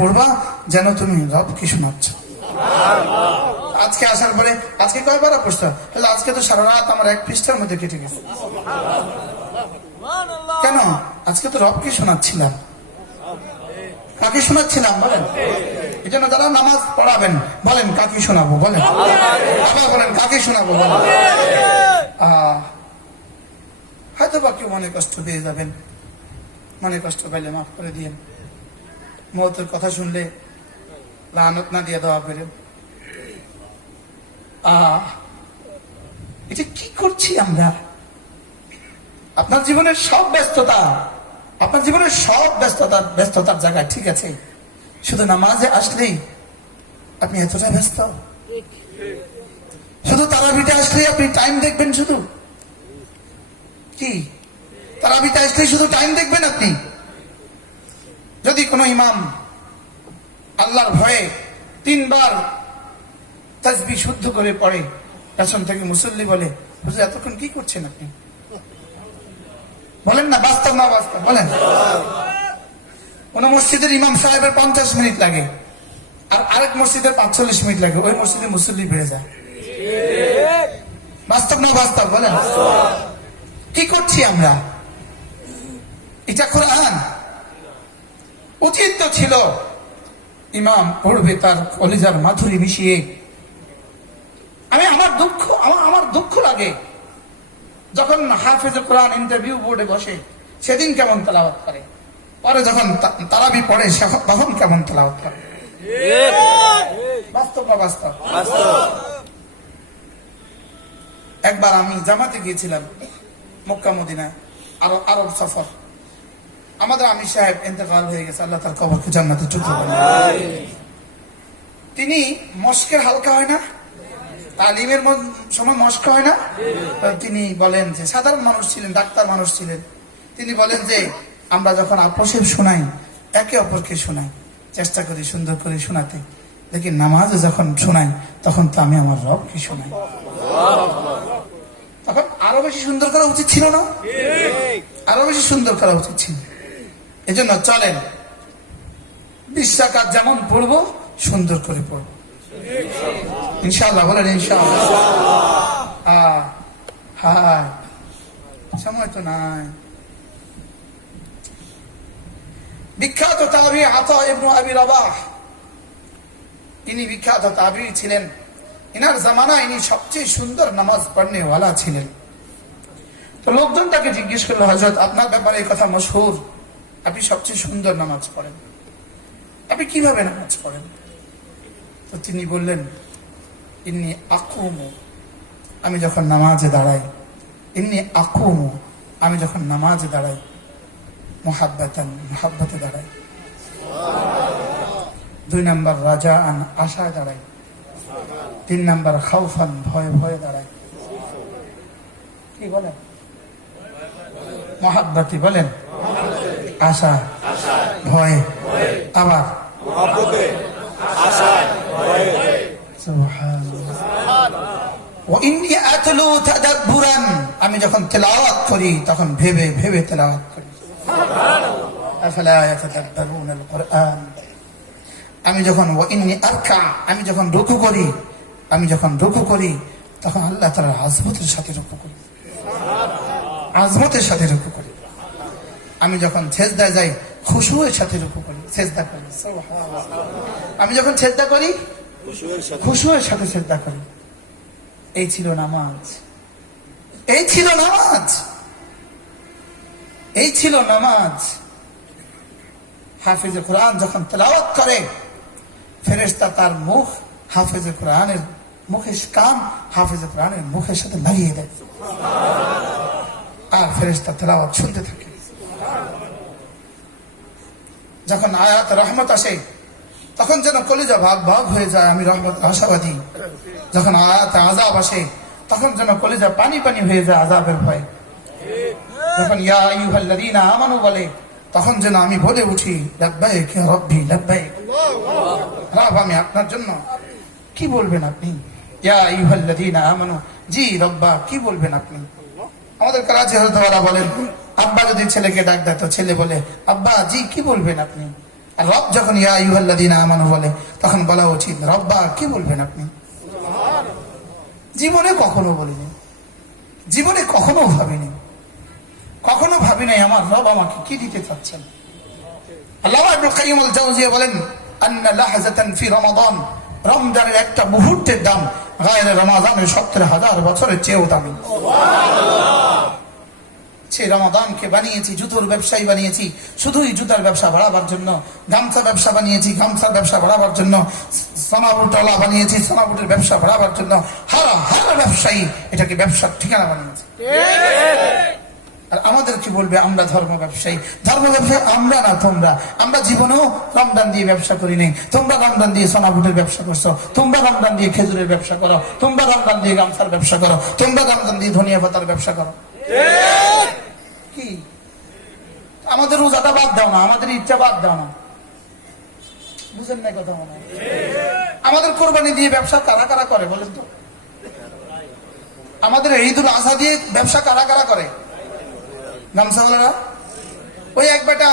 পড়বা যেন তুমি রবকে শোনাচ্ছ। আজকে আসার পরে আজকে কয়বার পড়ছো? তাহলে আজকে তো সারা রাত আমার এক পৃষ্ঠার মধ্যে কেটে গেছে। কেন? আজকে তো রবকে শোনাচ্ছিলাম। কাকে শোনাচ্ছিলাম বলেন? এই জন্য যারা নামাজ পড়াবেন বলেন কাকে শোনাবো বলেন, আবার বলেন কাকে শোনাবো বলেন। হয়তো বা কেউ মনে কষ্ট পেয়ে যাবেন, মনে কষ্ট পাইলে মাফ করে দিয়েন। মওতের কথা শুনলে লানত না দিয়ে দেওয়া করেন। এটা কি করছি আমরা? আপনার জীবনের সব ব্যস্ততা, আপনার জীবনের সব ব্যস্ততার জায়গায় ঠিক আছে, শুধু নামাজে আসলেই আপনি এতটা ব্যস্ত? শুধু তারাবিতে আসলেই আপনি টাইম দেখবেন? শুধু কি তারাবিতে আসলেই শুধু টাইম দেখবেন আপনি? যদি কোনো ইমাম আল্লাহর ভয়ে 3 বার তাসবিহ শুদ্ধ করে পড়ে, পেছন থেকে মুসল্লি বলে হুজুর এতক্ষণ কি করছেন আপনি? বলেন না বাস্তব না বাস্তব বলেন? কোন মসজিদের ইমাম সাহেবের 50 মিনিট লাগে, আর আরেক মসজিদের 45 মিনিট লাগে, ওই মসজিদে মুসল্লি বেড়ে যায়। বাস্তব না বাস্তব বলেন? কি করছি আমরা? এটা কোরআন? উচিত তো ছিল ইমাম পড়বে তার কলিজার মাধুরী মিশিয়ে। আমার দুঃখ লাগে যখন হাফেজ কোরআন ইন্টারভিউ বোর্ডে বসে, সেদিন কেমন তেলাওয়াত করে, পরে যখন তারাবি পড়ে তখন কেমন তেলাওয়াত করে। বাস্তব না বাস্তব? একবার আমি জামাতে গিয়েছিলাম মক্কা মদিনায়, আরব সফর। আমাদের আমির সাহেব ইন্তেকাল হয়ে গেছে, আল্লাহ তার কবরকে জান্নাতে টুকরো বানায়। তিনি মস্কের হালকা হয় না, তালিমের সময় মস্ক হয় না, তিনি বলেন যে সাধারণ মানুষ ছিলেন, ডাক্তার মানুষ ছিলেন, তিনি বলেন যে আমরা যখন আপোষে শোনাই, একে অপরকে শোনাই, চেষ্টা করি সুন্দর করে শোনাতে, দেখি নামাজে যখন শোনাই তখন তো আমি আমার রবকে শোনাই। তখন আরো বেশি সুন্দর করা উচিত ছিল না? আরো বেশি সুন্দর করা উচিত ছিল। এজন্য চলেন 20 রাকাত যেমন পড়বো সুন্দর করে পড়বো ইনশাআল্লাহ। বলেন ইনশাআল্লাহ। হ্যাঁ, সময় তো নাই। বিখ্যাত তাবী আতা ইবনে আবি রাবাহ, ইনি বিখ্যাত তাবী ছিলেন। ইনার জামানায় ইনি সবচেয়ে সুন্দর নামাজ পড়নে ওয়ালা ছিলেন। তো লোকজন তাকে জিজ্ঞেস করলো, হযরত আপনার ব্যাপারে এই কথা মশহুর, আপনি সবচেয়ে সুন্দর নামাজ পড়েন, আপনি কিভাবে নামাজ পড়েন? তো তিনি বললেন, ইন্নী আকুমু, আমি যখন নামাজে দাঁড়াই, ইন্নী আকুমু, আমি যখন নামাজে দাঁড়াই, মুহাব্বাতান, মুহাব্বতে দাঁড়াই। 2 নাম্বার রাজাআন, আশায় দাঁড়াই। 3 নাম্বার খাউফান, ভয়ে ভয়ে দাঁড়াই। কি বলেন? মুহাব্বতি বলেন, আশা, ভয়, আবার আমি যখন তেলাওয়াত করি তখন ভেবে ভেবে তেলাওয়াত করি। আমি যখন আমি যখন রুকু করি, তখন আল্লাহ তাআলার আযমতের সাথে রুকু করি, আযমতের সাথে রুকু করি। আমি যখন সেজদায় যাই খুশুয়ের সাথে রুকু করি, সেজদা করি। আমি যখন সেজদা করি খুশুয়ের সাথে সেজদা করি। এই ছিল নামাজ, এই ছিল নামাজ, এই ছিল নামাজ। হাফেজে কোরআন যখন তেলাওয়াত করে, ফেরেশতা তার মুখ হাফেজে কোরআনের মুখের কান হাফেজে কোরআনের মুখের সাথে লাগিয়ে দেয়, আর ফেরেশতা তেলাওয়াত শুনতে থাকে। যখন আয়াত রহমত আসে তখন যেন কলিজা ভাগ ভাগ হয়ে যায়, আমি রহমত আশাবাদী। যখন আয়াত আযাব আসে তখন যেন কলিজা পানি পানি হয়ে যায় আযাবের ভয়। যখন ইয়া আইয়ুহাল্লাযীনা আমানু বলে তখন যেন আমি বলে উঠি, লাব্বাইক ইয়া রাব্বি লাব্বাইক, রব আমি আপনার জন্য। কি বলবেন আপনি? ইয়া আইয়ুহাল্লাযীনা আমানু, জি রব্বা, কি বলবেন আপনি? আমাদের কাছে হযরত ওয়ালা বলেন, আব্বা যদি ছেলেকে ডাক দেয় তো ছেলে বলে, আব্বা জি কি বলবেন আপনি? আর রব যখন ইয়া আইয়ুহাল্লাযীনা আমানু বলে তখন বলা উচিত রব্বা, কি বলবেন আপনি? জীবনে কখনো বলিনি, জীবনে কখনো ভাবিনি, কখনো ভাবি নাই আমার রব আমাকে কি দিতে চাচ্ছেন। আল্লামা ইবনে কাইয়্যিম আল জাওজিয়া বলেন, আন্না লাহজাতান ফি রমাদান, রমজানের একটা মুহূর্তের দাম গায়রে রমাদানের 70,000 বছরের চেয়েও দামি। সেই রমাদানকে বানিয়েছি, জুতোর ব্যবসায়ী বানিয়েছি শুধুই জুতার ব্যবসা বাড়াবার জন্য, গামছা ব্যবসা বানিয়েছি গামছার ব্যবসা বাড়াবার জন্য, সোনাবুটওয়ালা বানিয়েছি সোনাবুটের ব্যবসা বাড়াবার জন্য। হার ব্যবসায়ী এটাকে ব্যবসার ঠিকানা বানিয়েছে। আর আমাদের কি বলবে আমরা ধর্ম ব্যবসায়ী? ধর্ম ব্যবসায়ী আমরা না তোমরা। আমরা জীবনেও রমজান দিয়ে ব্যবসা করিনি। তোমরা রমজান দিয়ে সোনাবুটের ব্যবসা করছো, তোমরা রমজান দিয়ে খেজুরের ব্যবসা করো, তোমরা রমজান দিয়ে গামছার ব্যবসা করো, তোমরা রমজান দিয়ে ধনিয়া পাতার ব্যবসা করো। কি আমাদের রোজাটা বাদ দাও না, আমাদের ইচ্ছা বাদ দাও না, বুঝেন না কথা? মনে আমাদের কোরবানি দিয়ে ব্যবসা কারা কারা করে বলেন তো? আমাদের ঈদুল আজহা দিয়ে ব্যবসা কারা কারা করে? গামছাওয়ালারা। ওই এক বেটা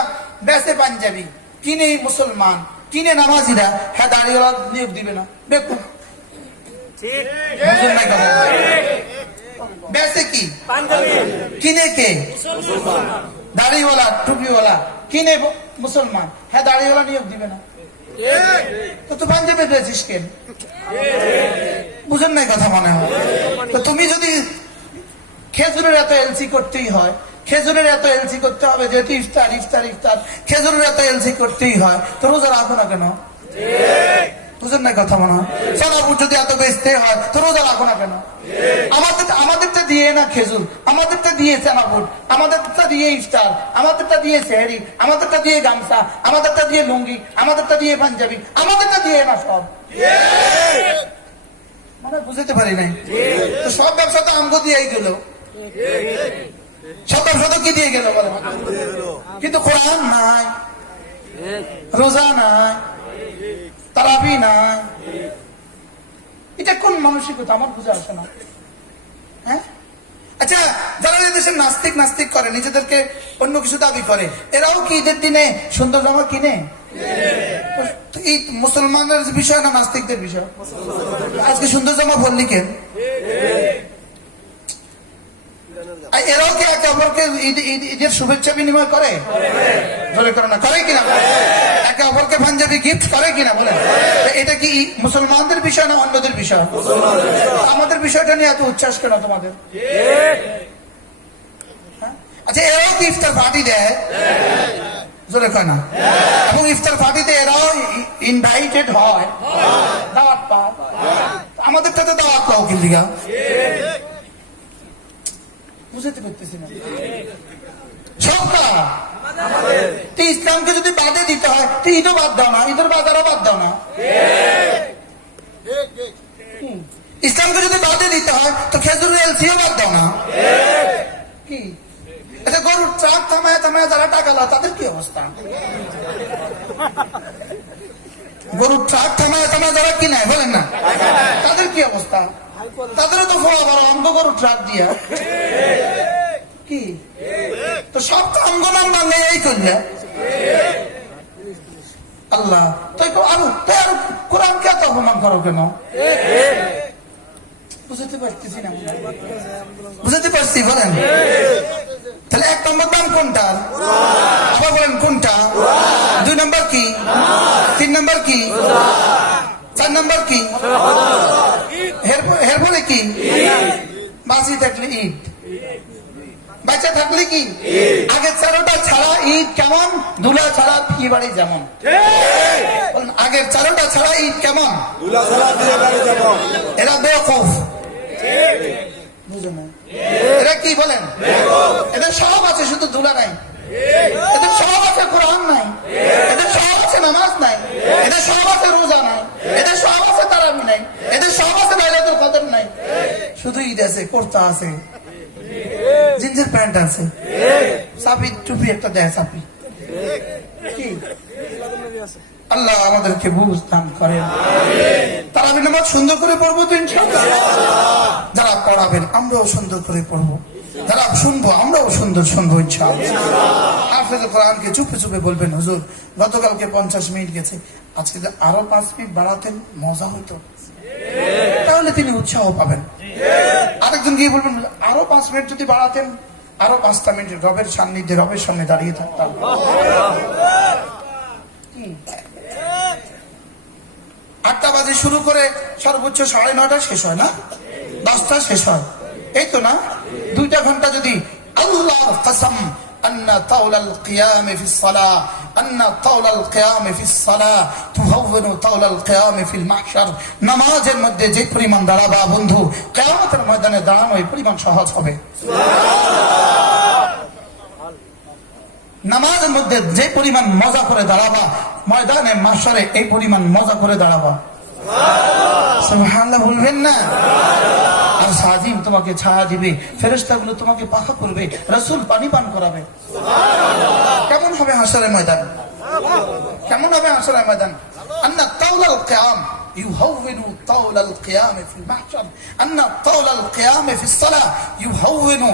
বেচে পাঞ্জাবি, কিনে মুসলমান, কিনে নামাজিরা, হ্যাঁ দাড়িওয়ালা নিয়োগ দিবে না, দেখুন বেচে কি কিনে কে? দাড়িওয়ালা টুপিওয়ালা কিনে মুসলমান, হ্যাঁ দাড়িওয়ালা নিয়োগ দিবে না। তো পাঞ্জাবি বেচিস কেন? বুঝেন নাই কথা মনে হয়? তো তুমি যদি খেজুরের এত এলসি করতেই হয়, খেজুরের এত এলসি করতে হবে যেহেতু ইফতার ইফতার ইফতার, খেজুরের এত এলসি করতেই হয়, তো রোজা রাখো না কেন? বুঝেন না কথা মনে হয়? সোনাবুট যদি এত বেচতে হয় তো রোজা রাখো না কেন? আমাদেরটা দিয়ে না খেজুর, আমাদেরটা দিয়ে সোনাবুট, আমাদেরটা দিয়ে ইফতার, আমাদেরটা দিয়ে সেহরি, আমাদেরটা দিয়ে গামছা, আমাদেরটা দিয়ে লুঙ্গি, আমাদেরটা দিয়ে পাঞ্জাবি, আমাদেরটা দিয়ে না সব। মানে বুঝতে পারি নাই তো সব ব্যবসা তো আমগো দিয়েই গেল, সব ব্যবসা তো কি দিয়ে গেল বলে? কিন্তু কোরআন নাই, রোজা নাই, তারাবি নাই। এটা কোন মানসিকতা আমার বুঝে আসে না। হ্যাঁ, আচ্ছা, যারা দেশের নাস্তিক নাস্তিক করে, নিজেদেরকে অন্য কিছু দাবি করে, এরাও কি ঈদের দিনে সুন্দর জামা কিনে? এই মুসলমানের বিষয় না নাস্তিকদের বিষয়? আজকে সুন্দর জামা বললি কেন? এরাও কি একে অপরকে ঈদের শুভেচ্ছা বিনিময় করে? বলে করে না? করে কিনা? একে অপরকে পাঞ্জাবি গিফট করে কিনা বলেন? এটা কি মুসলমানদের বিষয় না অন্যদের বিষয়? আমাদের বিষয়টা নিয়ে এত উচ্ছ্বাস কেন তোমাদের? আচ্ছা, এরাও কি ইফতার পার্টি দেয়? জোরে কয় না? এবং ইফতার পার্টিতে এরাও ইনভাইটেড হয়, দাওয়াত পায়। আমাদেরটাতে দাওয়াত পাও কিন্তু বুঝতে পারতেছি না। সরকার ইসলামকে যদি বাদে দিতে হয় তো ঈদও বাদ দাও না, ঈদের বাজারও বাদ দাও না। ইসলামকে যদি বাদে দিতে হয় তো খেজুরের এলসিও বাদ দাও না। কি এটা গরুর ট্রাক থামায় থামায় যারা টাকা লাও তাদের কি অবস্থা? গরুর ট্রাক থামায় থামায় যারা কিনায় বলেন না, তাদের কি অবস্থা? তাদেরও তো ফোড়া বড় অঙ্গ গরুর ট্রাক দিয়া। কি তো সব তো অঙ্গ নাম বাংলা এই করলে আল্লাহ তাই আরো কোরআনকে এত অপমান করো কেন? বুঝতে পারতেছি না। বুঝতে পারছি বলেন? তাহলে 1 নম্বর দাম কোনটা? আবার বলেন কোনটা? 2 নম্বর কি? 3 নম্বর কি? 4 নম্বর কি? হের বলে কি? বাঁচি থাকলে ঈদ, বাচ্চা থাকলে কি? আগে 4টা ছাড়া ঈদ কেমন? দুলা ছাড়া বিয়ে বাড়ি যেমন। আগের 4টা ছাড়া ঈদ কেমন? দুলা ছাড়া বিয়ে বাড়ি যেমন। এরা বেওকুফ, বুঝো না? এরা কি বলেন? এদের সব আছে, শুধু দুলা নাই। এদের সব আছে, কোরআন নাই। এদের সব আছে, নামাজ নাই। এদের সব আছে, রোজা নাই। এদের সব আছে, তারাবি নাই। এদের সব আছে, লাইলাতুল কদর নাই। শুধু ঈদ আছে, কুর্তা আছে, জিন্সের প্যান্ট আছে, সাপি টুপি একটা দেয় সাপি। কি আল্লাহ আমাদেরকে বুঝ দান করেন। তারাবি নামাজ সুন্দর করে পড়বো তো ইনশাআল্লাহ। যারা পড়াবেন আমরাও সুন্দর করে পড়বো। যারা শুনবো আমরাও সুন্দর শুনবো ইনশাআল্লাহ। হাফেজ কোরআনকে চুপে চুপে বলবেন, হুজুর গতকালকে 50 মিনিট গেছে, আজকে যদি আরো 5 মিনিট বাড়াতেন মজা হইতো, তাহলে তিনি উৎসাহ পাবেন। আরেকজন গিয়ে বলবেন, আরো 5 মিনিট যদি বাড়াতেন, আরো 5টা মিনিট রবের সান্নিধ্যে রবের সামনে দাঁড়িয়ে থাকতাম। 8টা বাজে শুরু করে সর্বোচ্চ 9:30 শেষ হয় না, 10টা শেষ হয়, এই তো না? 2টা ঘন্টা যদি আল্লাহর কসম আন্না তাওলাল কিয়াম ফিস সালাহ আন্না তাওলাল কিয়াম ফিস সালাহ তুহাওয়ানু তাওলাল কিয়াম ফিল মাহশার, নামাজের মধ্যে যে পরিমাণ দাঁড়াবা বন্ধু, কিয়ামতের ময়দানে দাঁড়ানো এই পরিমাণ সহজ হবে। নামাজের মধ্যে যে পরিমাণ মজা করে দাঁড়াবা, ময়দানে মাহশারে এই পরিমাণ মজা করে দাঁড়াবা। সুবহানাল্লাহ বলবেন না? আর সাজিম তোমাকে ছায়া দিবে, ফেরেশতাগুলো তোমাকে পাখা করবে, রাসূল পানি পান করাবে। কেমন হবে হাশরের ময়দান? কেমন হবে হাশরের ময়দান? আন্না তাওলাল কিয়াম ইউহাওয়িনু তাওলাল কিয়াম ফিল মাহশার আন্না তাওলাল কিয়াম ফিস সালাহ ইউহাওয়িনু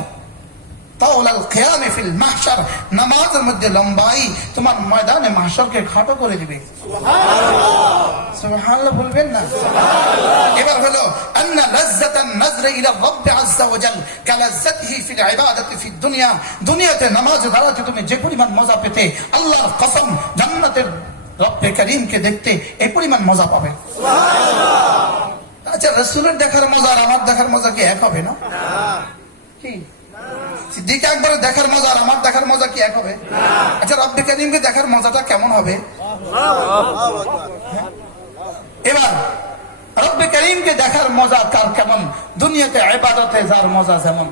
তাওলাল কিয়াম ফিল মাহশার, নামাজের মধ্যে লম্বাই তোমার ময়দানে মাহশরকে খাটো করে দিবে। সুবহানাল্লাহ বলবেন না? এবার হলো আন্না লাজ্জাতান নাজরি ইলা রাব্ব আযজা ওয়া জাল কালাজ্জাতিহি ফিল ইবাদাতি ফিদ দুনিয়া, দুনিয়াতে নামাজে দাঁড়াতে তুমি যে পরিমাণ মজা পেতে, আল্লাহর কসম জান্নাতের রব্বে করিমকে দেখতে এই পরিমাণ মজা পাবে। সুবহানাল্লাহ। আচ্ছা, রাসূলের দেখার মজা আর আমার দেখার মজা কি এক হবে না? কি সিদ্দিক আকবরের দেখার মজা আর আমার দেখার মজা কি এক হবে? আচ্ছা, রব্বে করিমকে দেখার মজাটা কেমন হবে? এবার রব্বে করিমকে দেখার মজা কার কেমন? দুনিয়াতে ইবাদতে যার মজা যেমন,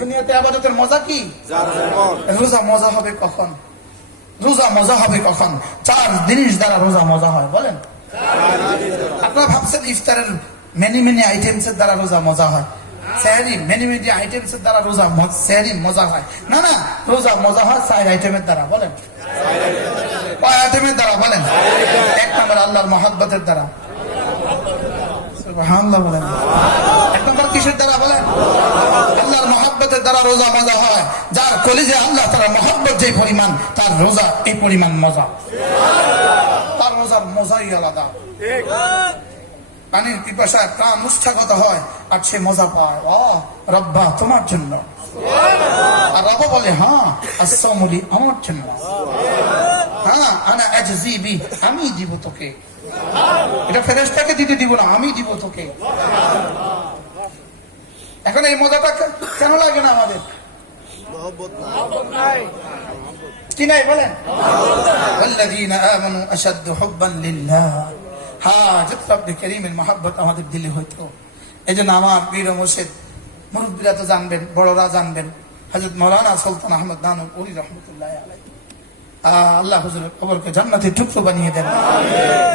দুনিয়াতে ইবাদতের মজা কি? রোজা মজা হবে কখন? রোজা মজা হবে কখন? 4 জিনিস দ্বারা রোজা মজা হয়, বলেন। আপনারা ভাবছেন ইফতারের মেনি মেনি আইটেমস এর দ্বারা রোজা মজা হয়, সেহরি মেনি মেনি আইটেমস এর দ্বারা রোজা সেহরি মজা হয় না, না, রোজা মজা হয় 4 আইটেমের দ্বারা, বলেন। কয় আইটেমের দ্বারা বলেন? 1 নম্বর আল্লাহর মহব্বতের দ্বারা। সুবহানাল্লাহ বলেন। 1 নম্বর কিসের দ্বারা বলেন? আল্লাহর মহব্বতের দ্বারা রোজা মজা হয়। যার কলিজে আল্লাহ তাআলা মহব্বত যে পরিমাণ, তার রোজা এই পরিমাণ মজা। তার রোজার মজাই আলাদা। ঠিক। পানির পিপাসায় প্রাণ মুষ্ঠাগত হয় আর সে মজা পায়, ও রব্বা তোমার জন্য। আর রব বলে, হ্যাঁ আসসামুলি আমার জন্য, হ্যাঁ আনা আজজিবি আমি দিব তোকে। এটা ফেরেশতাকে দিতে দিব না, আমি দিব তোকে। এখন এই মজাটা কেন লাগে না আমাদের? কি নাই বলেন? ওয়াল্লাযীনা আমানু আশাদ্দু হুব্বান লিল্লাহ। হ্যাঁ, যদি রব্বে করিমের মহব্বত আমাদের দিলে হইতো। এই জন্য আমার পীর ও মুর্শিদ মুরব্বীরা তো জানবেন, বড়রা জানবেন, হযরত মাওলানা সুলতান আহমদ নানুপুরী রাহমাতুল্লাহ আলাইহি, আল্লাহ হুজুরের কবরকে জান্নাতের টুকরো বানিয়ে দেন।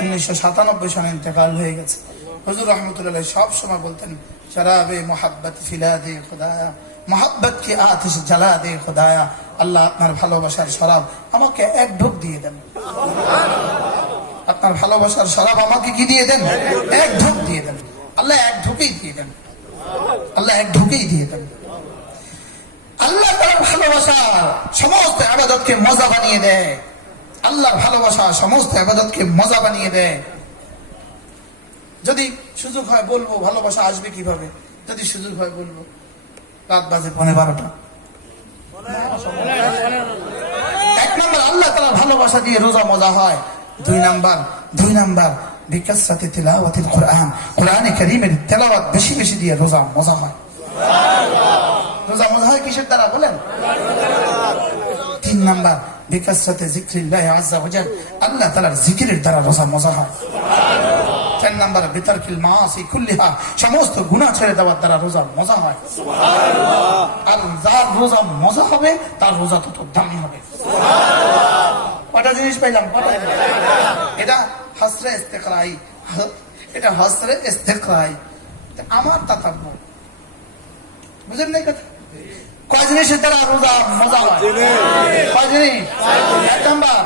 1997 সালে ইন্তেকাল হয়ে গেছে। হুজুর রাহমাতুল্লাহ আলাইহি সব সময় বলতেন, শরাবে মোহাব্বত ফিলা দে খুদায়া, মোহাব্বত কি আতিশ জ্বালা দে খুদায়া। আল্লাহ আপনার ভালোবাসার শরাব আমাকে 1 ঢোক দিয়ে দেন। আপনার ভালোবাসার শরাব আমাকে কি দিয়ে দেন? 1 ঢোক দিয়ে দেন। আল্লাহ 1 ঢোকেই দিয়ে দেন। আল্লাহ 1 ঢোকেই দিয়ে দেন। আল্লাহ তার ভালোবাসা সমস্ত ইবাদতকে মজা বানিয়ে দেয়। আল্লাহর ভালোবাসা সমস্ত ইবাদতকে মজা বানিয়ে দেয়। যদি সুযোগ হয় বলবো ভালোবাসা আসবে কিভাবে, যদি সুযোগ হয় বলবো। রাত বাজে 12:15। 1 নম্বর আল্লাহ তাআলার ভালোবাসা দিয়ে রোজা মজা হয়। 2 নাম্বার বিকাসরাতি তিলাওয়াতিল কোরআন, কোরআনে কারীমের তেলাওয়াত বেশি বেশি দিয়ে রোজা মজা হয়। রোজা মজা হয় কিসের দ্বারা বলেন? 3 নাম্বার বিকাসরাতি যিকরিল্লাহ আযজা ওয়া জাল, আল্লাহ তাআলার জিকিরের দ্বারা রোজা মজা হয়। 4 নাম্বার বিতারকিল মাসি কুল্লিহা, সমস্ত গুনাহ ছেড়ে দেওয়ার দ্বারা রোজা মজা হয়। সুবহানাল্লাহ। আর যার রোজা মজা হবে তার রোজা তত দামি হবে। কটা জিনিস পাইলাম? এটা হাসরে ইস্তিকরাই, এটা হাসরে ইস্তিকরাই। আমার তাতাব্য বুঝেন নাই কথা? কয় জিনিসের দ্বারা রোজা মজা হয়? কয় জিনিস? 1 নাম্বার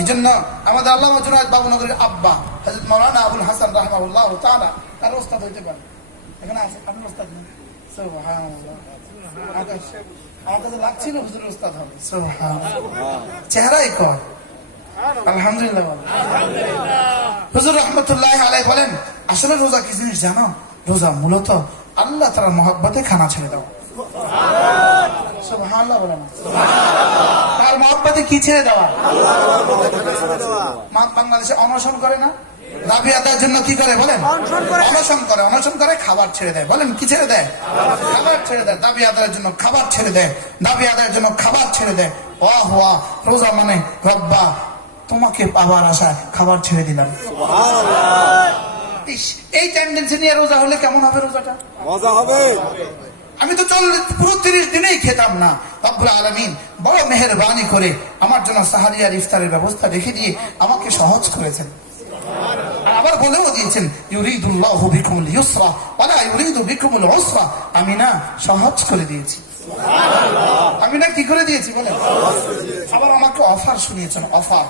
এই জন্য আমাদের আল্লামা জুনায়েদ বাবুনগরীর আব্বা হযরত মাওলানা আবুল হাসান রাহমাহুল্লাহ তাআলা তার ওস্তাদ হইতে পারে। এখানে আছে আপনি ওস্তাদ না? সুবহানাল্লাহ। আমার কাছে লাগছিল হুজুর ওস্তাদ হবে। সুবহানাল্লাহ। চেহারাই কয় আলহামদুলিল্লাহ। হুজুর রহমতুল্লাহ আলাইহি বলেন, আসলে রোজা কি জিনিস জানো? রোজা মূলত আল্লাহ তাআলার মহব্বতে খানা ছেড়ে দাও। সুবহানাল্লাহ বলেন। তার মহব্বতে কি ছেড়ে দেওয়া? বাংলাদেশে অনশন করে না, দাবি আদায়ের জন্য কি করে বলেন? অনশন করে খাবার ছেড়ে দেয়। বলেন কি ছেড়ে দেয়? খাবার ছেড়ে দেয়। দাবি আদায়ের জন্য খাবার ছেড়ে দেয়। দাবি আদায়ের জন্য খাবার ছেড়ে দেয়। ওয়াহ ওয়াহ, রোজা মানে রব্বা তোমাকে পাবার আশায় খাবার ছেড়ে দিলাম। এই টেন্ডেন্সি নিয়ে রোজা হলে কেমন হবে? রোজাটা মজা হবে। আমি তো পুরো 30 দিনেই খেতাম না। রব্বুল আলামিন বড় মেহেরবানি করে আমার জন্য সাহারি আর ইফতারের ব্যবস্থা রেখে দিয়ে আমাকে সহজ করেছেন। আর আবার বলেও দিয়েছেন, ইউরিদুল্লাহু বিকুমুল ইউসরা ওয়া লা ইউরিদু বিকুমুল উসরা। আমি না সহজ করে দিয়েছি। আমি না কি করে দিয়েছি বলেন? আবার আমাকে অফার শুনিয়েছেন, অফার।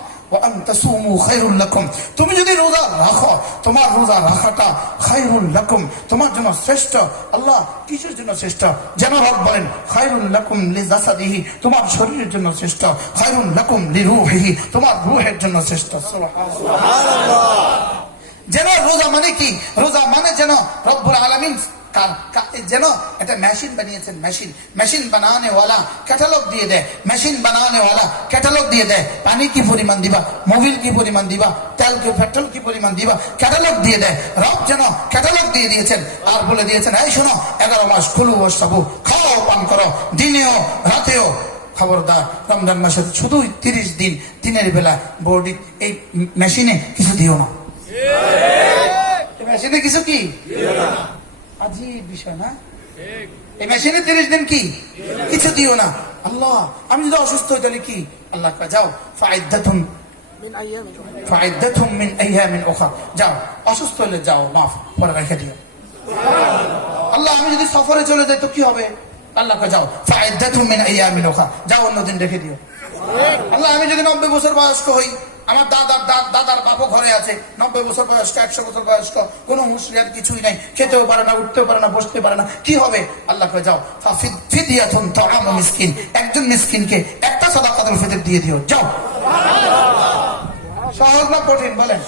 তুমি যদি রোজা রাখো, তোমার রোজা রাখাটা খায়রুল লাকুম, তোমার জন্য শ্রেষ্ঠ। আল্লাহ কিসের জন্য শ্রেষ্ঠ? যেন রব বলেন, খায়রুল লাকুম লিজাসাদিহি, তোমার শরীরের জন্য শ্রেষ্ঠ। খায়রুল লাকুম লিরূহিহি, তোমার রূহের জন্য শ্রেষ্ঠ। সুবহানাল্লাহ। যেন রোজা মানে কি? রোজা মানে যেন রব্বুল আলামিন যেন একটা মেশিন বানিয়েছেন। মেশিন বানানেওয়ালা ক্যাটালগ দিয়ে দেয়। মেশিন বানানেওয়ালা ক্যাটালগ দিয়ে দেয়, পানি কি পরিমাণ দিবা, মোবিল কি পরিমাণ দিবা, তেল কি পেট্রোল কি পরিমাণ দিবা, ক্যাটালগ দিয়ে দেয়। রব যেন ক্যাটালগ দিয়ে দিয়েছেন আর বলে দিয়েছেন, এই শোনো 11 মাস কুলু ওয়াশরাবু, খাও পান করো, দিনেও রাতেও। খবরদার, রমজান মাসে শুধু 30 দিন দিনের বেলা বডি এই মেশিনে কিছু দিও না। মেশিনে কিছু কি আজীব বিষয় না? এই মেশিনে 30 দিন কি কিছু দিও না। আল্লাহ আমি যদি অসুস্থ হই তাহলে কি? আল্লাহ কয় যাও ফাইদ্দাতুম মিন আইয়ামিন উখরা, যাও অসুস্থ হলে যাও মাফ পরে রেখে দিও। আল্লাহ আমি যদি সফরে চলে যাই তো কি হবে? আল্লাহ কয় যাও ফাইদ্দাতুম মিন আইয়ামিন উখরা, যাও অন্যদিন রেখে দিও। আল্লাহ আমি যদি 90 বছর বয়স্ক হই, আমার দাদার বাপও ঘরে আছে, 90 বছর বয়স্ক, 100 বছর বয়স্ক, কোনো হুঁশিয়ার কিছুই নাই, খেতেও পারে না, উঠতেও পারে না, বসতে পারে না, কি হবে? আল্লাহ কয় যাও ফিদিয়াতুন তাআমু মিসকিন, একজন মিসকিনকে একটা সাদাকাতুল ফিতর দিয়ে দিও, যাও। সহজ না কঠিন বলেন?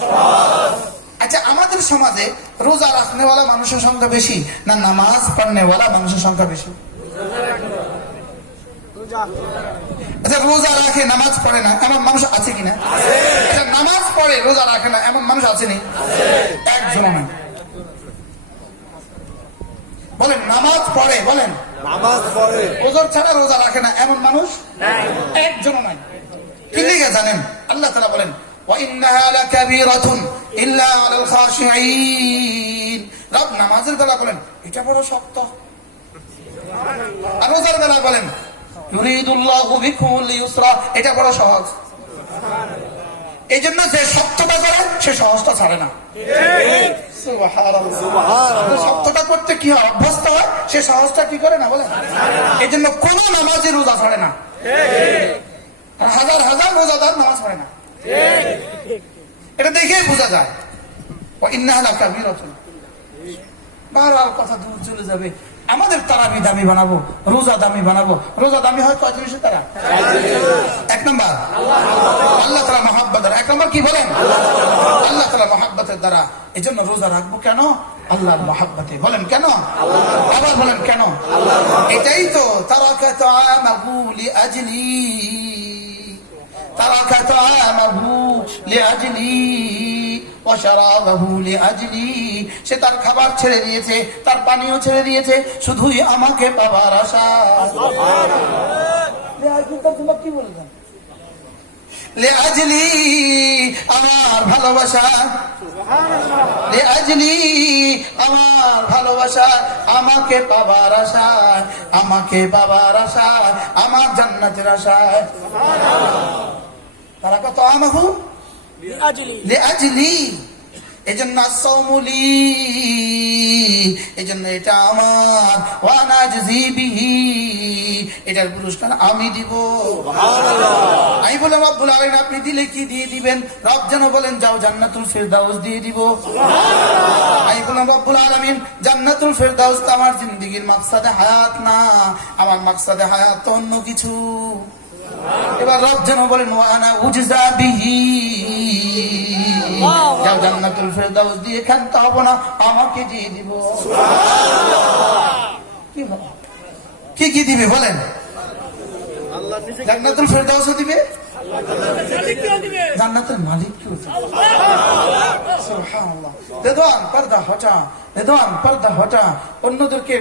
আচ্ছা, আমাদের সমাজে রোজা রাখনেওয়ালা মানুষের সংখ্যা বেশি না নামাজ পড়নেওয়ালা মানুষের সংখ্যা বেশি? আচ্ছা, রোজা রাখে নামাজ পড়ে না এমন মানুষ আছে কিনা? আচ্ছা, নামাজ পড়ে রোজা রাখে না এমন মানুষ আছে নি? একজনও নাই। বলেন নামাজ পড়ে, বলেন নামাজ পড়ে ওজোর ছাড়া রোজা রাখে না এমন মানুষ একজনও নাই। কি লিখে জানেন? আল্লাহ তাআলা বলেন, ওয়া ইন্নাহা লাকাবীরাতুন ইল্লা আলাল খাশিঈন। রব নামাজের বেলা বলেন এটা বড় শক্ত, আর রোজার বেলা বলেন ইউরিদুল্লাহু বিকুমুল ইউসরা, এটা বড় সহজ। এই জন্য যে শক্তটা করে সে সহজটা ছাড়ে না। সুবহানাল্লাহ। শক্তটা করতে কি হয়? অভ্যস্ত হয়, সে সহজটা কি করে না বলেন? এই জন্য কোন নামাজি রোজা ছাড়ে না, আর হাজার হাজার রোজাদার নামাজ পড়ে না। এটা দেখেই বোঝা যায়। ইন্নাহা লাকাবীরাতুন। বারবার কথা দূর চলে যাবে। আমাদের তারাবি দামি বানাবো, রোজা দামি বানাবো। রোজা দামি হয় কয় জিনিসের দ্বারা? 1 নম্বর আল্লাহ তাআলা মহব্বতের। 1 নম্বর কি বলেন? আল্লাহ তাআলা মহব্বতের দ্বারা। এই জন্য রোজা রাখবো কেন? আল্লাহর মহব্বতে। বলেন কেন? আবার বলেন কেন? এটাই তো তারাকা তাআমাহু লিআজলি, তারাকা তাআমাহু লিআজলি ওয়া শারাবাহু লিআজলি। সে তার খাবার ছেড়ে দিয়েছে, তার পানীয় ছেড়ে দিয়েছে শুধুই আমাকে পাবার আশা। সুবহানাল্লাহ। কি বলেছেন? লিআজলি, আমার ভালোবাসা। সুবহানাল্লাহ। লিআজলি, আমার ভালোবাসা, আমাকে পাবার আশা, আমাকে পাবার আশা, আমার জান্নাতের আশা। সুবহানাল্লাহ। তারাকা তাআমাহু লিআজলি। এজন্য আস-সাওমুলি, এজন্য এটা আমার, ওয়া নাজজি বিহি, এটার পুরস্কার আমি দিব। আমি বললাম রব্বুল আলামিন আপনি দিলে কি দিয়ে দিবেন? রব যেন বলেন যাও জান্নাতুল ফেরদাউস দিয়ে দিব। আমি বললাম রব্বুল আলামিন জান্নাতুল ফেরদাউস তো আমার জিন্দেগির মাকসাদে হায়াত না, আমার মাকসাদে হায়াত তো অন্য কিছু। এবার রব যেন বলেন ওয়ানা উজজা বিহি, যাও জান্নাতুল ফেরদাউস দিয়ে খেলতে হবে না, আমাকে দিয়ে দিব। কি হবে? কি কি দিবে বলেন? জান্নাতুল ফেরদাউসও দিবে, জান্নাতের মালিক কি হচ্ছে? সুবহানাল্লাহ। রিদওয়ান পর্দা হটা, রিদওয়ান পর্দা হটা। অন্যদেরকে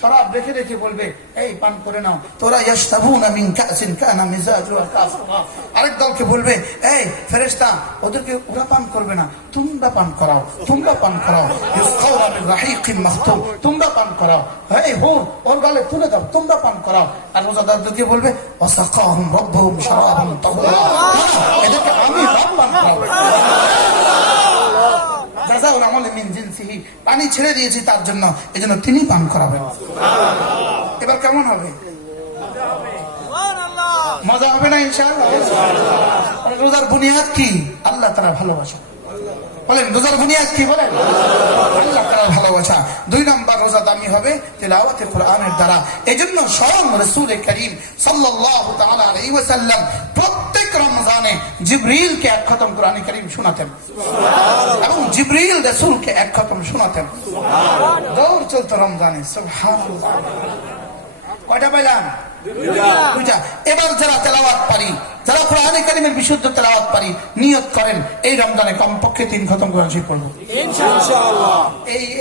শরাব রেখে রেখে বলবে এই পান করে নাও, তোরা ইয়াশতাবুনা মিন কাসিন কানা মিজাজুহা কাফুরা। আরেক দলকে বলবে এই ফেরেশতা ওদেরকে ওরা পান করবে না, তোমরা পান করাও, তোমরা পান করাও। ইসকাউনা মিন রাহিকিন মাখতুম, তোমরা পান করাও। এই হুর ওর গালে তুলে দাও, তোমরা পান করাও। আর রোজাদারদেরকে বলবে ওয়াসাকাহুম রাব্বুহুম শারাবান তাহুরা, এদেরকে আমি রব পান করাবো। জাযাউল আমালি মিন জিনসিহি, পানি ছেড়ে দিয়েছি তার জন্য, এজন্য তিনি পান করাবেন। এবার কেমন হবে? মজা হবে না ইনশাআল্লাহ? রোজার বুনিয়াদ কি? আল্লাহ তাআলা ভালোবাসা। বলেন রোজার বুনিয়াদ কি? বলেন আল্লাহ তাআলা ভালোবাসা। 2 নাম্বার রোজা দামি হবে তিলাওয়াতে কোরআনের দ্বারা। এজন্য স্বয়ং রাসূল করিম সাল্লাল্লাহু তাআলা আলাইহি ওয়াসাল্লাম প্রত্যেক রমজানে জিবরিলকে এক খতম কোরআন কারীম শোনাতেন এবং জিবরিল রাসূলকে এক খতম শোনাতেন। দৌড় চলতো রমজানে। সুবহানাল্লাহ। কয়টা পাইলাম? 2টা। এবার যারা তেলাওয়াত পারি, যারা কোরআন কারীমের বিশুদ্ধ তেলাওয়াত পারি, নিয়ত করেন এই রমজানে কমপক্ষে 3 খতম কোরআন শরীফ পড়ব ইনশাআল্লাহ।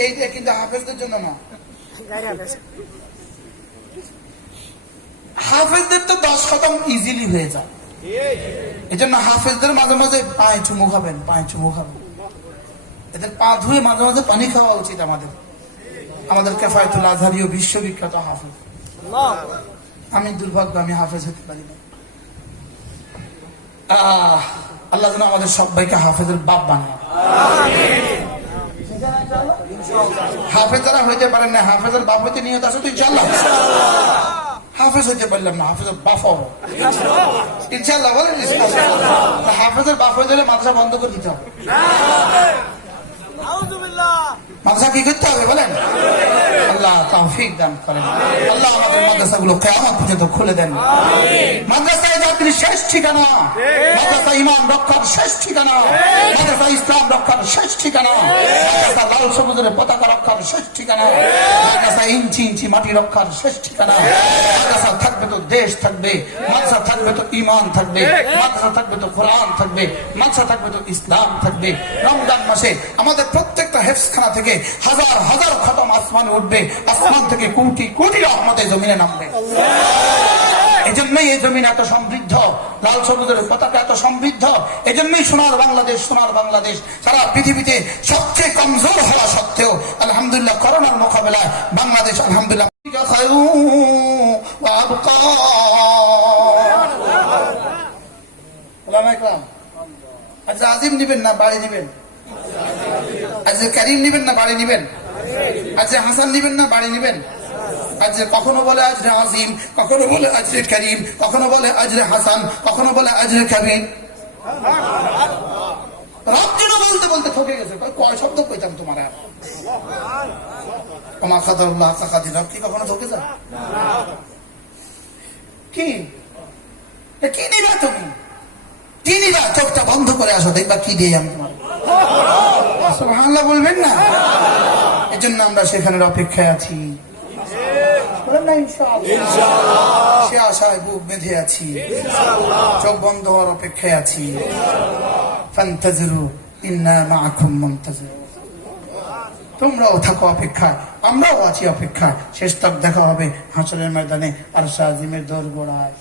এইটা কিন্তু হাফেজদের জন্য না, হাফেজদের তো 10 খতম ইজিলি হয়ে যায়। এজন্য হাফেজদের মাঝে মাঝে পায়ে চুমু খাবেন, পায়ে চুমু খাবেন। এদের পা ধুয়ে মাঝে মাঝে পানি খাওয়া উচিত আমাদের। আমাদের কিফায়াতুল আজহারীয় বিশ্ববিখ্যাত হাফেজ। আমি দুর্ভাগ্য, আমি হাফেজ হতে পারি না। আল্লাহ যেন আমাদের সবাইকে হাফেজের বাপ বানায়। হাফেজ যারা হইতে পারেন না, হাফেজের বাপ হইতে নিয়ত আছে তো ইনশাআল্লাহ। হাফেজ হইতে পারলাম না, হাফেজের বাপ হবো ইনশাআল্লাহ। বলেন ইনশাআল্লাহ। হাফেজের বাপ হয়ে গেলে মাদ্রাসা বন্ধ করে দিতে হবে। মাদ্রাসা কি করতে হবে বলেন? আল্লাহ তৌফিক দান করেন। আল্লাহ আমাদের মাদ্রাসাগুলো কিয়ামত পর্যন্ত খুলে দেন। মাদ্রাসায় জাতির শেষ ঠিকানা, মাদ্রাসা ইমান রক্ষার শেষ ঠিকানা, মাদ্রাসা ইসলাম রক্ষার শেষ ঠিকানা, মাদ্রাসা লাল সবুজের পতাকা রক্ষার শেষ ঠিকানা, মাদ্রাসা ইঞ্চি ইঞ্চি মাটি রক্ষার শেষ ঠিকানা। মাদ্রাসা থাকবে তো দেশ থাকবে, মাদ্রাসা থাকবে তো ইমান থাকবে, মাদ্রাসা থাকবে তো কোরআন থাকবে, মাদ্রাসা থাকবে তো ইসলাম থাকবে। রমজান মাসে আমাদের প্রত্যেকটা হেফজখানা থেকে হাজার হাজার খতম আসমানে উঠবে, আসমান থেকে কোটি কোটি রহমতের জমিনে নামবে। এই জন্যই এই জমিন এত সমৃদ্ধ, লাল সবুজের পতাকা এত সমৃদ্ধ। এই জন্যই সোনার বাংলাদেশ, সোনার বাংলাদেশ সারা পৃথিবীতে সবচেয়ে কমজোর হওয়া সত্ত্বেও আলহামদুলিল্লাহ করোনার মোকাবেলায় বাংলাদেশ আলহামদুলিল্লাহ আচ্ছা আজিম নিবেন না বাড়ি নিবেন? আজকে করিম নিবেন না বাড়ি নিবেন? আজকে হাসান নিবেন না বাড়ি নিবেন? আজকে কখনো বলে আজরে আজিম, কখনো বলে আজরে করিম, কখনো বলে আজরে হাসান, কখনো বলে আজরে কবির। রব বলতে বলতে ঠকে গেছে। কয় শব্দ কইতাম তোমার আর ওমা কাদারুল্লাহ তাকাদির। রব কি কখনো ঠকে যায়? কি কি নিবা তুমি? কি নিবা? চোখটা বন্ধ করে আসো, দেখবা কি দিয়ে আমি তোমার। সুবহানাল্লাহ বলবেন না? এজন্য আমরা সেখানের অপেক্ষায় আছি। সে আশায় বুক বেঁধে আছি, চোখ বন্ধ হওয়ার অপেক্ষায় আছি। ফান্তাজিরু ইন্না মাআকুম মুনতাজিরুন। তোমরাও থাকো অপেক্ষায়, আমরাও আছি অপেক্ষায়। শেষ তক দেখা হবে হাসরের ময়দানে আরশ আজিমের দোরগোড়ায়।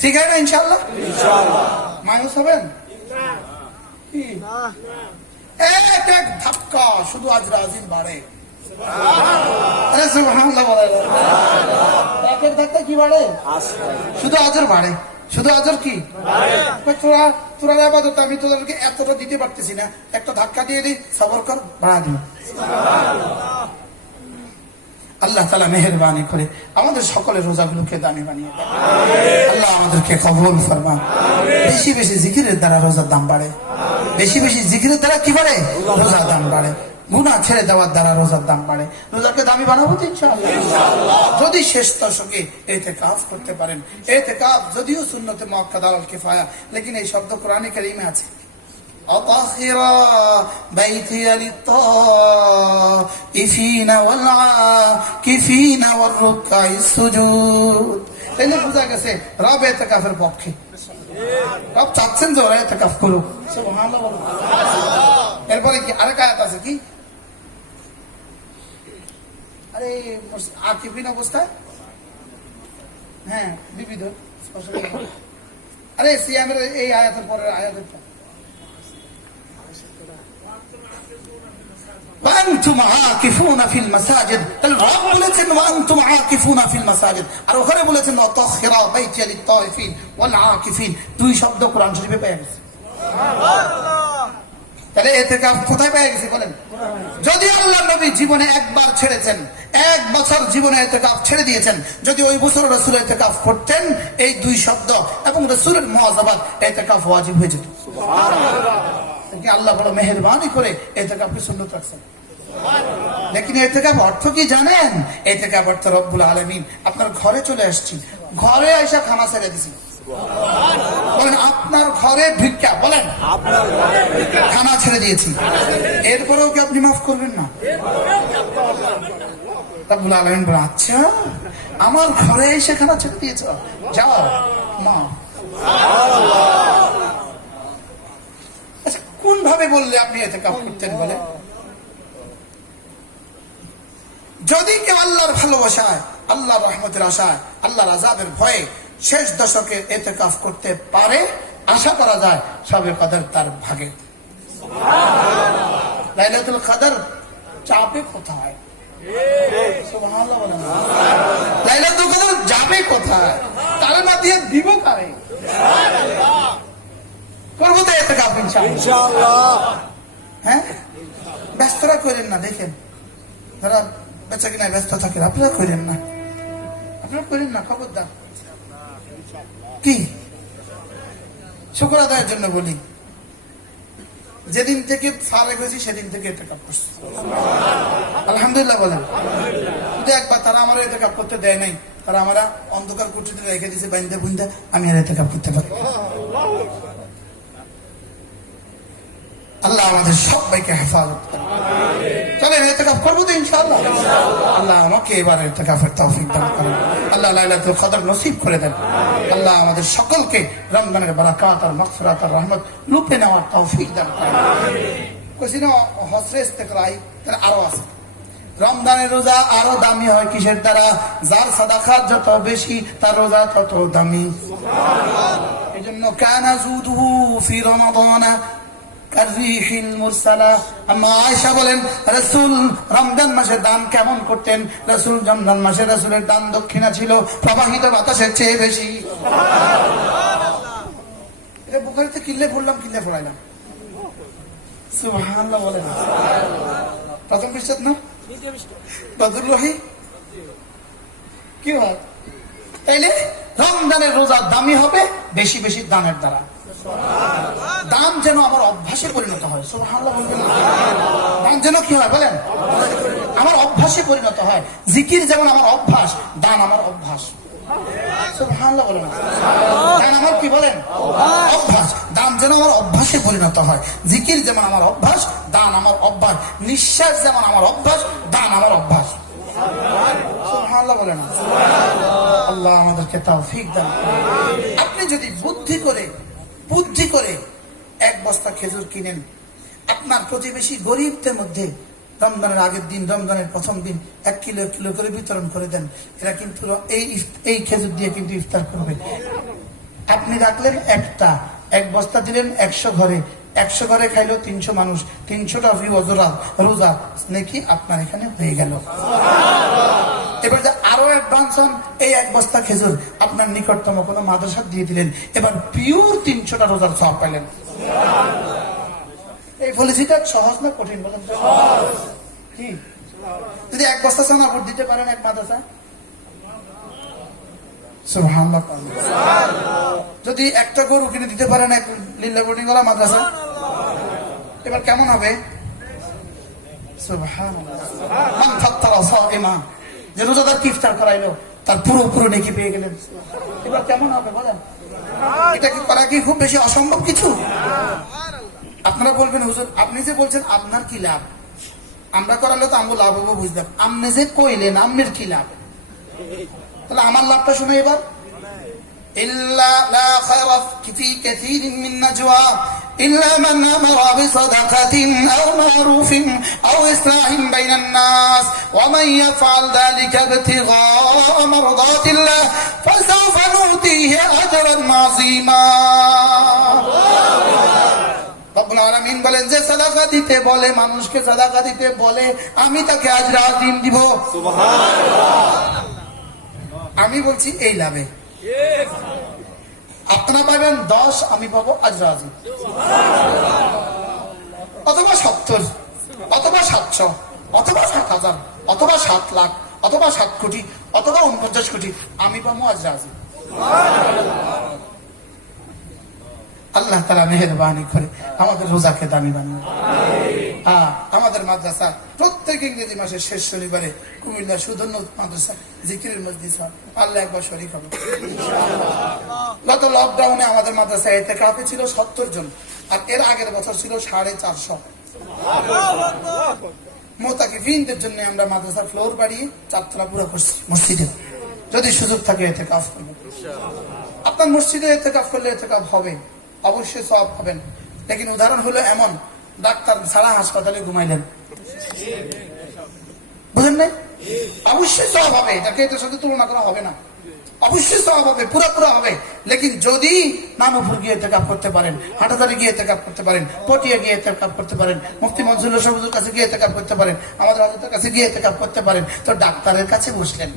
ঠিক আছে ইনশাআল্লাহ? ইনশাআল্লাহ। মায়ুস হবেন কি? এক এক ধাক্কা শুধু আজরা আজিম বাড়ে। আরে সুবহানাল্লাহ বলে। এক এক ধাক্কা কি বাড়ে? শুধু আজর বাড়ে। শুধু আজর কি তোরা তোরা আবাদত আমি তোদেরকে এতটা দিতে পারতেছি না, একটা ধাক্কা দিয়ে দিই, সবর কর, বাড়া দিই। আল্লাহ আল্লাহ তাআলা মেহেরবানি করে আমাদের সকলের রোজাগুলোকে দামি বানিয়ে দেন। আল্লাহ আমাদেরকে কবুল ফরমান। বেশি বেশি জিকিরের দ্বারা রোজার দাম বাড়ে। বেশি বেশি জিকিরের দ্বারা কি বাড়ে? রোজার দাম বাড়ে। গুনাহ ছেড়ে দেওয়ার দ্বারা রোজার দাম বাড়ে। রোজাকে দামি বানাবো তো ইনশাআল্লাহ। যদি শেষ দশকে ইতিকাফ করতে পারেন। ইতিকাফ যদিও সুন্নতে মুআক্কাদা আল কিফায়া, লেকিন এই শব্দ কোরআনে কারীমে আছে। আতাহিরা বাইতিয়া লিত্তাইফিনা ওয়াল আকিফিনা ওয়ার রুকাইস সুজুদ। তাইলে বোঝা গেছে রব ইতিকাফের পক্ষে। রব চাচ্ছেন যে ওরা ইতিকাফ করুক। সুবহানাল্লাহ বলো। এরপরে কি আরেক আয়াত আছে কি? আরে আকিফিন অবস্থায়, হ্যাঁ বিবিধ। আরে সিয়ামের এই আয়াতের পরের আয়াতের পর وأنتم عاكفون في المساجد, তাহলে রব বলেছেন وأنتم عاكفون في المساجد, আর ওখানে বলেছেন وطهر بيتي للطائفين والعاكفين। দুই শব্দ কোরআন শরীফে পেয়ে গেছে। তাহলে ইতিকাফ কোথায় পেয়ে গেছে বলেন? যদি আল্লাহ নবী জীবনে একবার ছেড়েছেন, 1 বছর জীবনে ইতিকাফ ছেড়ে দিয়েছেন, যদি ওই বছর রাসূল ইতিকাফ করতেন, এই দুই শব্দ এবং রাসূলের মুআযাবাত, ইতিকাফ ওয়াজিব হয়ে যেত। সুবহানাল্লাহ। আল্লাহ বড় মেহেরবানি করে ইতিকাফকে সুন্নত রাখছেন। লেকিন ইতিকাফ অর্থ কি জানেন? ইতিকাফ অর্থ রব্বুল আলামিন আপনার ঘরে চলে আসছি, ঘরে আইসা খানা ছেড়ে দিছি। বলেন আপনার ঘরে ভিক্ষা, বলেন খানা ছেড়ে দিয়েছি, এরপরেও কি আপনি মাফ করবেন না? রব্বুল আলামিন বলেন আচ্ছা আমার ঘরে এসে খানা ছেড়ে দিয়েছ, যাও মা। আচ্ছা কোন ভাবে বললে আপনি ইতিকাফ করতেন বলে? যদি কেউ আল্লাহর ভালোবাসায়, আল্লাহর রহমতের আশায়, আল্লাহর আযাবের ভয়ে শেষ দশকে ইতিকাফ করতে পারে, আশা করা যায় সবে কদর তার ভাগে। লাইলাতুল কদর চাপে কোথায়? সুবহানাল্লাহ বলেন। লাইলাতুল কদর যাবে কোথায়? তারা না দিয়ে দিব কারে? করবো তো ইতিকাফ ইনশাআল্লাহ। হ্যাঁ ব্যস্তরা করেন না, দেখেন যারা বেচা কিনা ব্যস্ত থাকেন আপনারা করেন না, আপনারা করেন না, খবরদার। কি শুকর আদায়ের জন্য বলি, যেদিন থেকে ফারেক হয়েছি সেদিন থেকে ইতিকাফ করছি আলহামদুলিল্লাহ বলেন। কিন্তু একবার তারা আমার ইতিকাফ করতে দেয় নাই, তারা আমরা অন্ধকার কুঠিতে রেখে দিয়েছে বাইন্দা বুন্দা, আমি আর ইতিকাফ করতে পারি। আল্লাহ আমাদের সবাইকে হেফাজত করেন। চলেন ইতিকাফ করবো তো ইনশাআল্লাহ। আল্লাহ আমাকে এবার ইতিকাফের তৌফিক দান করেন। আল্লাহ লাইলাতুল কদর নসিব করে দেন। আল্লাহ আমাদের সকলকে রমজানের বারাকাত আর মাগফিরাত আর রহমত লুপে নেওয়ার তৌফিক দান করেন। কইছি না হসরে ইস্তেকরাই, তার আরো আছে। রমজানের রোজা আরো দামি হয় কিসের দ্বারা? যার সাদাকাত যত বেশি তার রোজা তত দামি। এই জন্য কানা জুদুহু ফি রমাদানা কাররিহিল মুরসালা। আম্মা আয়েশা বলেন রাসূল রমজান মাসে দান কেমন করতেন? রাসূল রমজান মাসে রাসূলের দান দক্ষিণা ছিল প্রবাহিত বাতাসের চেয়ে বেশি। এটা বুখারীতে কিল্লে পড়লাম, কিল্লে পড়াইলাম। সুবহানাল্লাহ বলেন। প্রথম পৃষ্ঠা না বদরুল্লাহি কি হয়? তাইলে রমজানের রোজা দামি হবে বেশি বেশি দানের দ্বারা। দান যেন আমার অভ্যাসে পরিণত হয়। সুবহানাল্লাহ বলবেন। দান যেন কি হয় বলেন? আমার অভ্যাসে পরিণত হয়। জিকির যেমন আমার অভ্যাস, দান আমার অভ্যাস। সুবহানাল্লাহ বলেন। দান আমার কি বলেন? অভ্যাস। দান যেন আমার অভ্যাসে পরিণত হয়। জিকির যেমন আমার অভ্যাস, দান আমার অভ্যাস। নিঃশ্বাস যেমন আমার অভ্যাস, দান আমার অভ্যাস। সুবহানাল্লাহ বলেন। আল্লাহ আমাদেরকে তৌফিক দান করেন। আপনি যদি বুদ্ধি করে 1 বস্তা খেজুর কিনেন, আপনার প্রতিবেশী গরিবদের মধ্যে রমজানের আগের দিন, রমজানের প্রথম দিন 1 কিলো কিলো করে বিতরণ করে দেন, এরা কিন্তু এই খেজুর দিয়ে কিন্তু ইফতার করবে। আপনি রাখলেন 1 বস্তা দিলেন 100 ঘরে, 100 ঘরে খাইলো 300 মানুষ, 300টা রোজা নাকি আপনার এখানে হয়ে গেল। এবার আরো অ্যাডভান্স হন, এই 1 বস্তা খেজুর আপনার নিকটতম কোনো মাদ্রাসা দিয়ে দিলেন, এবার পিওর 300টা রোজার সওয়াব পাইলেন। এই পলিসিটা সহজ না কঠিন বলেন? কি যদি 1 বস্তা সোনা ভোট দিতে পারেন এক মাদ্রাসা, সুবহানাল্লাহ। যদি একটা গরু কিনে দিতে পারেন এক লিল্লা বোর্ডিং ওয়ালা মাদ্রাসা, এবার কেমন হবে? সুবহানাল্লাহ। মান ফাত্তারা সাইমা, যে রোজাদার ইফতার করাইলো তার পুরো নেকি পেয়ে গেলেন। এবার কেমন হবে বলেন? এটা কি করা কি খুব বেশি অসম্ভব কিছু? আপনারা বলবেন হুজুর আপনি যে বলছেন আপনার কি লাভ, আমরা করালে তো আমগো লাভ হবো বুঝলাম, আপনি যে কইলেন আপনার কি লাভ, তাহলে আমার লাভটা শুনে এবার। إلا لا خير في كثير من نجوى إلا من أمر بصدقة أو معروف أو إصلاح بين الناس ومن يفعل ذلك ابتغاء مرضات الله فسوف نؤتيه أجرا عظيما। রব্বুল আলামিন বলেন যে সাদাকা দিতে বলে, মানুষকে সাদাকা দিতে বলে, আমি তাকে আজর আযীম দিব। সুবহানাল্লাহ। আমি বলছি এই লাভে আপনারা পাবেন 10, আমি পাবো আজর আযীম, অথবা 70, অথবা 700, অথবা 7000, অথবা 7 লাখ, অথবা 7 কোটি, অথবা 49 কোটি, আমি পাবো আজর আযীম। আল্লাহ তাআলা মেহেরবানি করে আমাদের রোজাকে দামি বানিয়ে। আমাদের মাদ্রাসা প্রত্যেক ইংরেজি মাসের শেষ শনিবারে কুমিল্লা সুধন্য মাদ্রাসা জিকিরের মজলিস হয়। আল্লাহ একবার শরীক হবে। গত লকডাউনে আমাদের মাদ্রাসায় ইতিকাফে ছিল 70 জন, আর এর আগের বছর ছিল 450। মুতাকিফিনদের জন্য আমরা মাদ্রাসা ফ্লোর বাড়িয়ে 4 তলা পুরো করছি মসজিদে। যদি সুযোগ থাকে ইতিকাফ করবেন। আপনার মসজিদে ইতিকাফ করলে ইতিকাফ হবে, অবশ্যই সওয়াব পাবেন। লেকিন উদাহরণ হলো এমন, ডাক্তার ছাড়া হাসপাতালে ঘুমাইলেন, বুঝেন নাই? অবশ্যই সওয়াব হবে, এটাকে এটার সাথে তুলনা করা হবে না, অবশ্যই সওয়াব হবে, পুরো হবে। লেকিন যদি নানুপুর গিয়ে ইতিকাফ করতে পারেন, হাটাজারি গিয়ে ইতিকাফ করতে পারেন, পটিয়া গিয়ে ইতিকাফ করতে পারেন, মুফতি মনজুরুল সাহেবের কাছে গিয়ে ইতিকাফ করতে পারেন, আমাদের হযরতের কাছে গিয়ে ইতিকাফ করতে পারেন, তো ডাক্তারের কাছে বসলেন,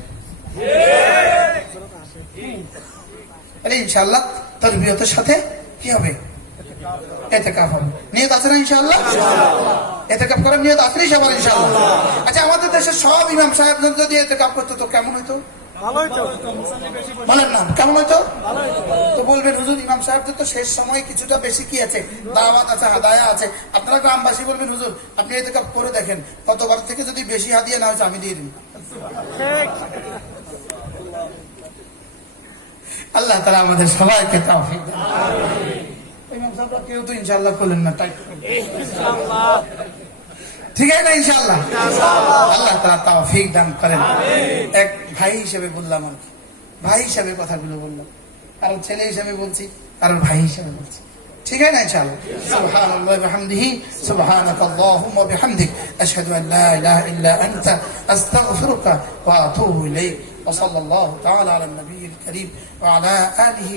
ইনশাআল্লাহ তারবিয়তের সাথে কি হবে? ইতিকাফ হবে। নিয়ত আছে না ইনশাআল্লাহ? ইতিকাফ করার নিয়ত আছে সবার ইনশাআল্লাহ। আচ্ছা, আমাদের দেশের সব ইমাম সাহেব যদি ইতিকাফ করতো তো কেমন হইতো? ভালো হইতো। বলেন না কেমন হইতো? তো বলবেন হুজুর ইমাম সাহেবদের তো শেষ সময় কিছুটা বেশি কি আছে, দাওয়াত আছে, হাদায়া আছে। আপনারা গ্রামবাসী বলবেন হুজুর আপনি ইতিকাফ করে দেখেন, কতবার থেকে যদি বেশি হাদিয়া না হয়েছে আমি দিয়ে দিন। আল্লাহ তাআলা আমাদের সবাইকে তৌফিক দান করুন। ইমাম সাহেবরা কেউ তো ইনশাআল্লাহ করলেন না, টাইট ইনশাআল্লাহ, ঠিক আছে না ইনশাআল্লাহ? আল্লাহ তাআলা তৌফিক দান করেন। এক ভাই হিসেবে বললাম, আর কি ভাই হিসেবে কথাগুলো বললাম, কারণ ছেলে হিসেবে বলছি, কারণ ভাই হিসেবে বলছি, ঠিক আছে না ইনশাআল্লাহ? সুবহানাল্লাহি ওয়া বিহামদিহি, সুবহানাকাল্লাহুম্মা ওয়া বিহামদিক, আশহাদু আন লা ইলাহা ইল্লা আনতা, আস্তাগফিরুকা ওয়া আতুবু ইলাইক। ওয়া সাল্লাল্লাহু তাআলা আলা নবিয়্যিল কারীম ওয়া আলা আলিহি